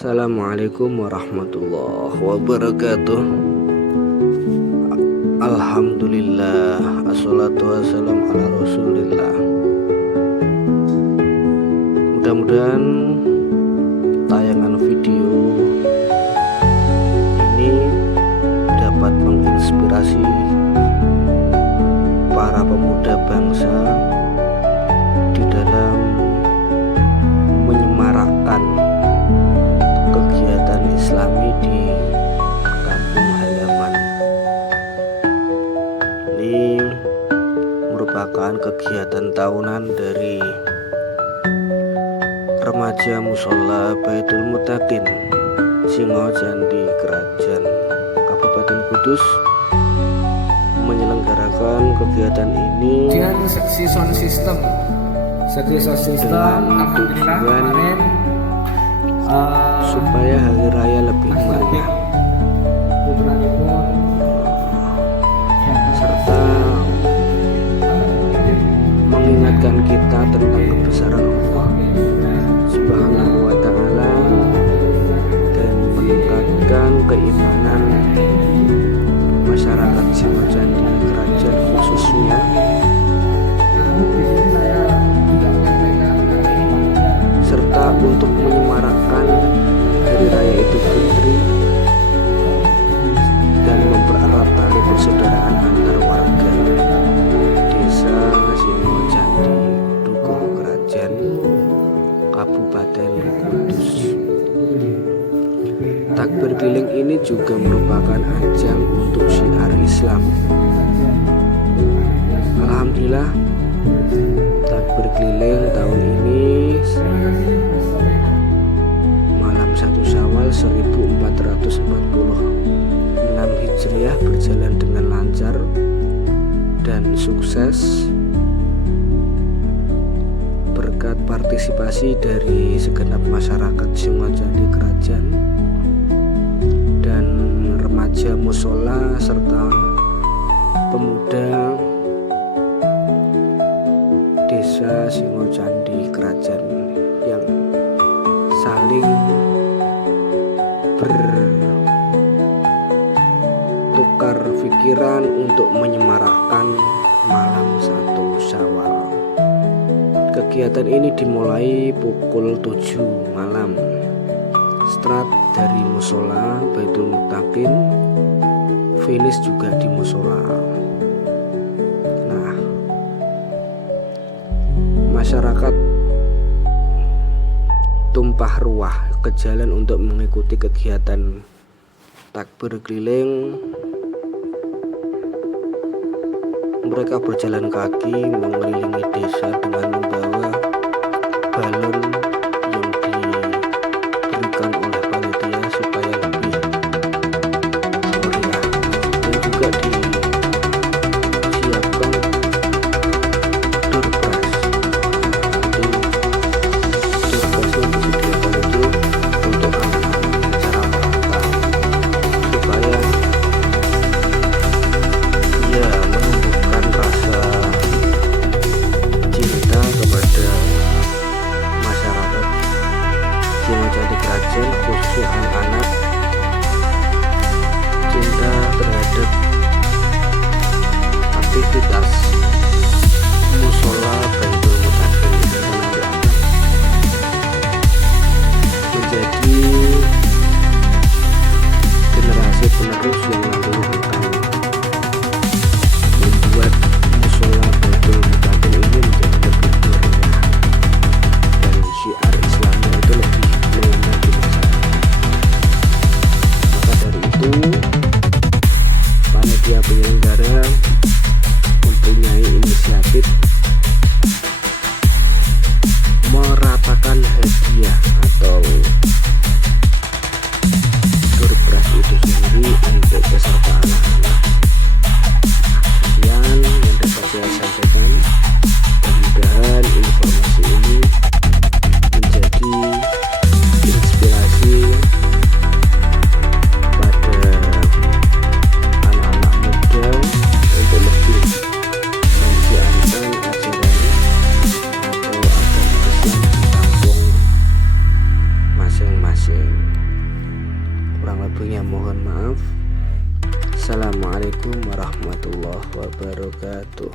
Assalamualaikum warahmatullahi wabarakatuh. Alhamdulillah, assalatu wassalamu ala rasulillah. Mudah-mudahan tayangan video ini dapat menginspirasi para pemuda bangsa di dalam menyemarakkan kegiatan Islami di kampung halaman. Ini merupakan kegiatan tahunan dari remaja Musola Baitul Muttaqin Singojandi Krajan Kabupaten Kudus menyelenggarakan kegiatan ini kemudian seksi sound system alhamdulillah kemarin supaya hari raya lebih meriah serta mengingatkan kita tentang kebesaran Allah Subhanahu wa ta'ala dan meningkatkan keimanan masyarakat Singojandi Krajan khususnya serta untuk menyemarakkan Hari Raya Idul Fitri dan mempererat tali persaudaraan antar warga Desa Singojandi Dukuh Krajan Kabupaten Kudus. Takbir keliling ini juga merupakan ajang untuk syiar Islam. Alhamdulillah, takbir keliling tahun ini malam 1 Syawal 1446 Hijriah berjalan dengan lancar dan sukses berkat partisipasi dari segenap masyarakat Singojandi Krajan dan remaja musola serta pemuda Desa Singojandi Krajan yang saling bertukar pikiran untuk menyemarakkan malam 1 Syawal. Kegiatan ini dimulai pukul 7 malam. Start dari musola Baitul Muttaqin, finish juga di musola. Nah, masyarakat tumpah ruah ke jalan untuk mengikuti kegiatan takbir keliling. Mereka berjalan kaki mengelilingi desa dengan membawa balon yang diberikan oleh panitia supaya lebih meriah, dan juga disiapkan door prize. Jadi door prize yang disediakan itu untuk anak-anak secara merata supaya ia menumbuhkan rasa cinta kepada masyarakat Singojandi Krajan, khususnya anak-anak, cinta terhadap aktivitas musola Baitul Muttaqin dan anak-anak menjadi generasi penerus yang nanti akan membuat musola Baitul Muttaqin ini menjadi lebih meriah dan syiar Islamnya itu lebih mengena di masyarakat. Maka dari itu, panitia penyelenggara mempunyai inisiatif lebihnya mohon maaf. Assalamualaikum warahmatullahi wabarakatuh.